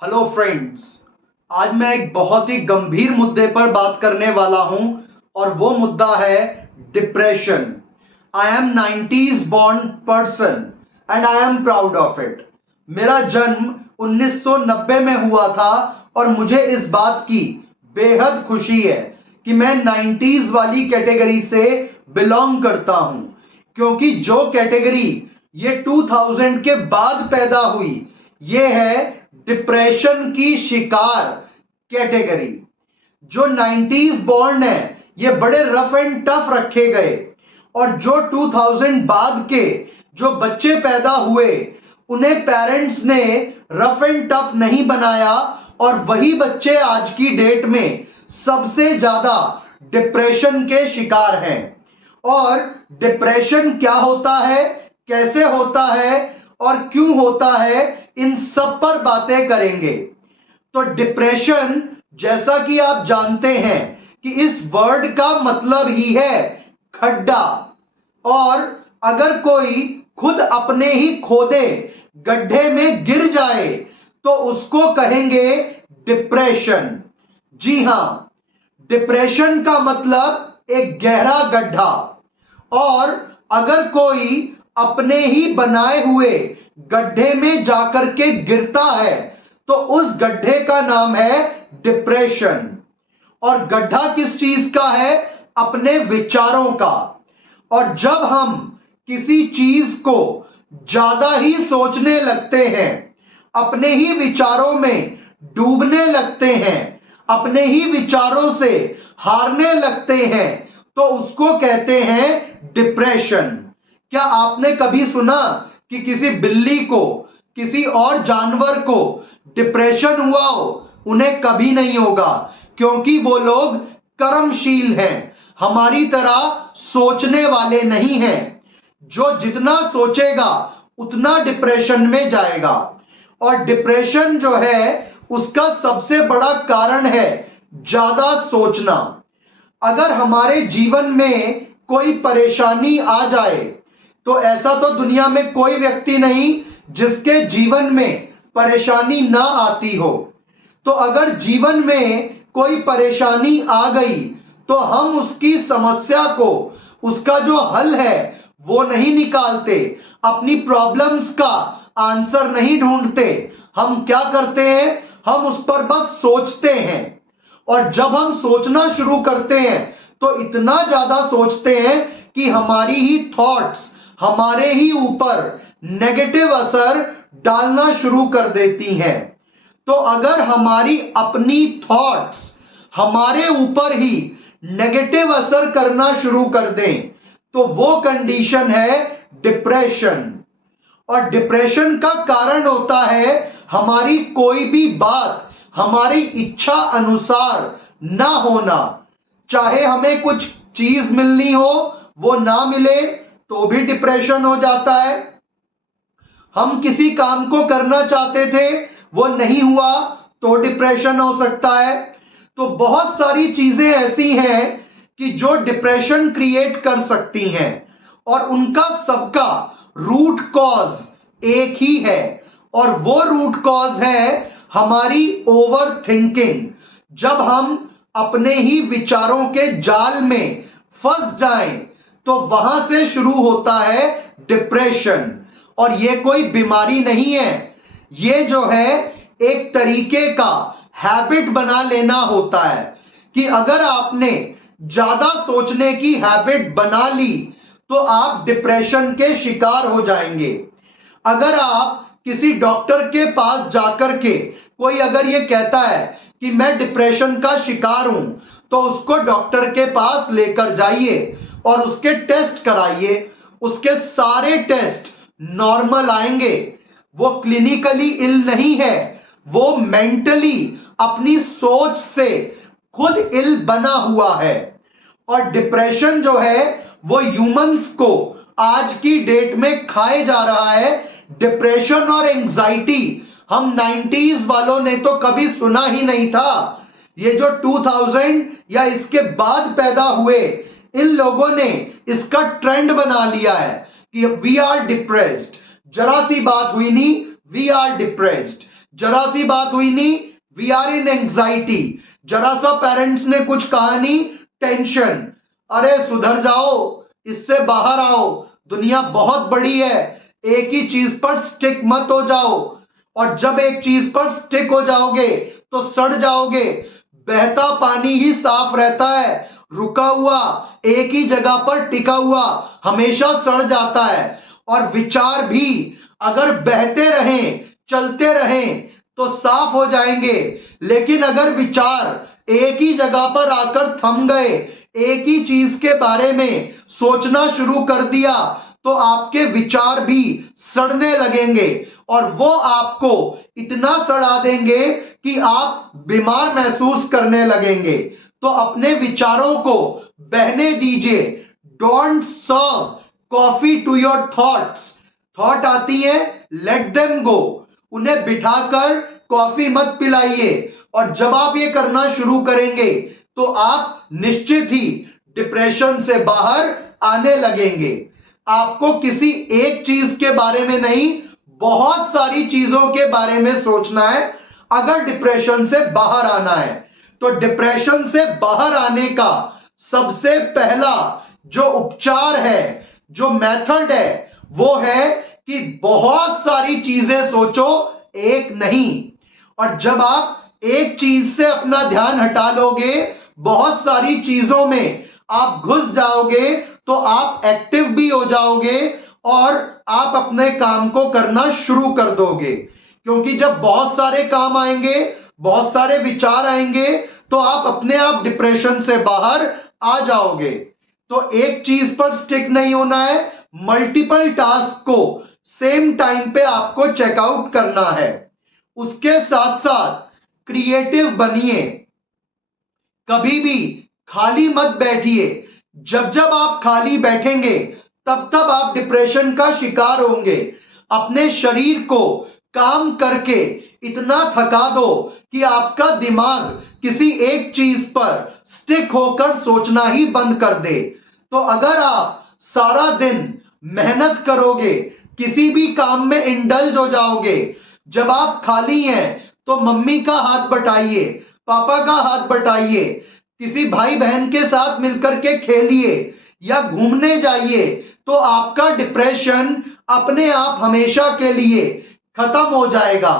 Hello friends, आज मैं एक बहुत ही गंभीर मुद्दे पर बात करने वाला हूं और वो मुद्दा है depression. I am 90s born person and I am proud of it. मेरा जन्म 1990 में हुआ था और मुझे इस बात की बेहद खुशी है कि मैं 90s वाली कैटेगरी से बिलोंग करता हूं, क्योंकि जो कैटेगरी ये 2000 के बाद पैदा हुई ये है डिप्रेशन की शिकार कैटेगरी। जो 90s बॉर्न है ये बड़े रफ एंड टफ रखे गए और जो 2000 बाद के जो बच्चे पैदा हुए उन्हें पेरेंट्स ने रफ एंड टफ नहीं बनाया और वही बच्चे आज की डेट में सबसे ज्यादा डिप्रेशन के शिकार हैं। और डिप्रेशन क्या होता है, कैसे होता है और क्यों होता है, इन सब पर बातें करेंगे। तो डिप्रेशन, जैसा कि आप जानते हैं कि इस वर्ड का मतलब ही है खड्डा, और अगर कोई खुद अपने ही खोदे गड्ढे में गिर जाए तो उसको कहेंगे डिप्रेशन। जी हां, डिप्रेशन का मतलब एक गहरा गड्ढा, और अगर कोई अपने ही बनाए हुए गड्ढे में जाकर के गिरता है तो उस गड्ढे का नाम है डिप्रेशन। और गड्ढा किस चीज का है? अपने विचारों का। और जब हम किसी चीज को ज्यादा ही सोचने लगते हैं, अपने ही विचारों में डूबने लगते हैं, अपने ही विचारों से हारने लगते हैं, तो उसको कहते हैं डिप्रेशन। क्या आपने कभी सुना कि किसी बिल्ली को, किसी और जानवर को डिप्रेशन हुआ हो? उन्हें कभी नहीं होगा, क्योंकि वो लोग कर्मशील हैं, हमारी तरह सोचने वाले नहीं हैं। जो जितना सोचेगा उतना डिप्रेशन में जाएगा। और डिप्रेशन जो है उसका सबसे बड़ा कारण है ज्यादा सोचना। अगर हमारे जीवन में कोई परेशानी आ जाए तो ऐसा तो दुनिया में कोई व्यक्ति नहीं जिसके जीवन में परेशानी ना आती हो। तो अगर जीवन में कोई परेशानी आ गई तो हम उसकी समस्या को, उसका जो हल है वो नहीं निकालते, अपनी प्रॉब्लम्स का आंसर नहीं ढूंढते। हम क्या करते हैं? हम उस पर बस सोचते हैं। और जब हम सोचना शुरू करते हैं तो इतना ज्यादा सोचते हैं कि हमारी ही थॉट्स हमारे ही ऊपर नेगेटिव असर डालना शुरू कर देती हैं। तो अगर हमारी अपनी थॉट्स हमारे ऊपर ही नेगेटिव असर करना शुरू कर दें तो वो कंडीशन है डिप्रेशन। और डिप्रेशन का कारण होता है हमारी कोई भी बात हमारी इच्छा अनुसार ना होना। चाहे हमें कुछ चीज मिलनी हो, वो ना मिले तो भी डिप्रेशन हो जाता है। हम किसी काम को करना चाहते थे, वो नहीं हुआ तो डिप्रेशन हो सकता है। तो बहुत सारी चीजें ऐसी हैं कि जो डिप्रेशन क्रिएट कर सकती हैं, और उनका सबका रूट कॉज एक ही है, और वो रूट कॉज है हमारी ओवर थिंकिंग। जब हम अपने ही विचारों के जाल में फंस जाएं तो वहां से शुरू होता है डिप्रेशन। और ये कोई बीमारी नहीं है, ये जो है एक तरीके का हैबिट बना लेना होता है कि अगर आपने ज्यादा सोचने की हैबिट बना ली तो आप डिप्रेशन के शिकार हो जाएंगे। अगर आप किसी डॉक्टर के पास जाकर के कोई अगर ये कहता है कि मैं डिप्रेशन का शिकार हूं, तो उसको डॉक्टर के पास लेकर जाइए और उसके टेस्ट कराइए। उसके सारे टेस्ट नॉर्मल आएंगे। वो क्लिनिकली इल नहीं है, वो मेंटली अपनी सोच से खुद इल बना हुआ है। और डिप्रेशन जो है वो ह्यूमंस को आज की डेट में खाए जा रहा है। डिप्रेशन और एंजाइटी हम 90s वालों ने तो कभी सुना ही नहीं था। ये जो 2000 या इसके बाद पैदा हुए इन लोगों ने इसका ट्रेंड बना लिया है कि वी आर डिप्रेस्ड। जरा सी बात हुई नहीं, वी आर डिप्रेस्ड। जरा सी बात हुई नहीं, वी आर इन एंग्जाइटी, जरा सा पेरेंट्स ने कुछ कहा नहीं, टेंशन। अरे सुधर जाओ, इससे बाहर आओ, दुनिया बहुत बड़ी है, एक ही चीज पर स्टिक मत हो जाओ। और जब एक चीज पर स्टिक हो जाओगे तो सड़ जाओगे। बहता पानी ही साफ रहता है, रुका हुआ एक ही जगह पर टिका हुआ हमेशा सड़ जाता है। और विचार भी अगर बहते रहें, चलते रहें तो साफ हो जाएंगे, लेकिन अगर विचार एक ही जगह पर आकर थम गए, एक ही चीज के बारे में सोचना शुरू कर दिया, तो आपके विचार भी सड़ने लगेंगे और वो आपको इतना सड़ा देंगे कि आप बीमार महसूस करने लगेंगे। तो अपने विचारों को बहने दीजिए। Don't serve coffee to your thoughts. Thought आती है, लेट देम गो, उन्हें बिठाकर कॉफी मत पिलाइए। और जब आप ये करना शुरू करेंगे तो आप निश्चित ही डिप्रेशन से बाहर आने लगेंगे। आपको किसी एक चीज के बारे में नहीं, बहुत सारी चीजों के बारे में सोचना है अगर डिप्रेशन से बाहर आना है। तो डिप्रेशन से बाहर आने का सबसे पहला जो उपचार है, जो मेथड है, वो है कि बहुत सारी चीजें सोचो, एक नहीं। और जब आप एक चीज से अपना ध्यान हटा लोगे, बहुत सारी चीजों में आप घुस जाओगे, तो आप एक्टिव भी हो जाओगे और आप अपने काम को करना शुरू कर दोगे। क्योंकि जब बहुत सारे काम आएंगे, बहुत सारे विचार आएंगे, तो आप अपने आप डिप्रेशन से बाहर आ जाओगे। तो एक चीज पर स्टिक नहीं होना है, मल्टीपल टास्क को सेम टाइम पे आपको चेकआउट करना है। उसके साथ साथ क्रिएटिव बनिए, कभी भी खाली मत बैठिए। जब जब आप खाली बैठेंगे तब तब आप डिप्रेशन का शिकार होंगे। अपने शरीर को काम करके इतना थका दो कि आपका दिमाग किसी एक चीज पर स्टिक होकर सोचना ही बंद कर दे। तो अगर आप सारा दिन मेहनत करोगे, किसी भी काम में इंडल्ज हो जाओगे, जब आप खाली हैं तो मम्मी का हाथ बटाइए, पापा का हाथ बटाइए, किसी भाई बहन के साथ मिलकर के खेलिए या घूमने जाइए, तो आपका डिप्रेशन अपने आप हमेशा के लिए खत्म हो जाएगा।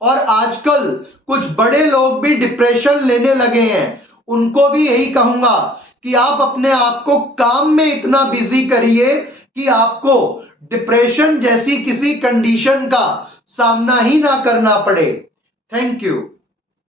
और आजकल कुछ बड़े लोग भी डिप्रेशन लेने लगे हैं, उनको भी यही कहूंगा कि आप अपने आप को काम में इतना बिजी करिए कि आपको डिप्रेशन जैसी किसी कंडीशन का सामना ही ना करना पड़े। Thank you.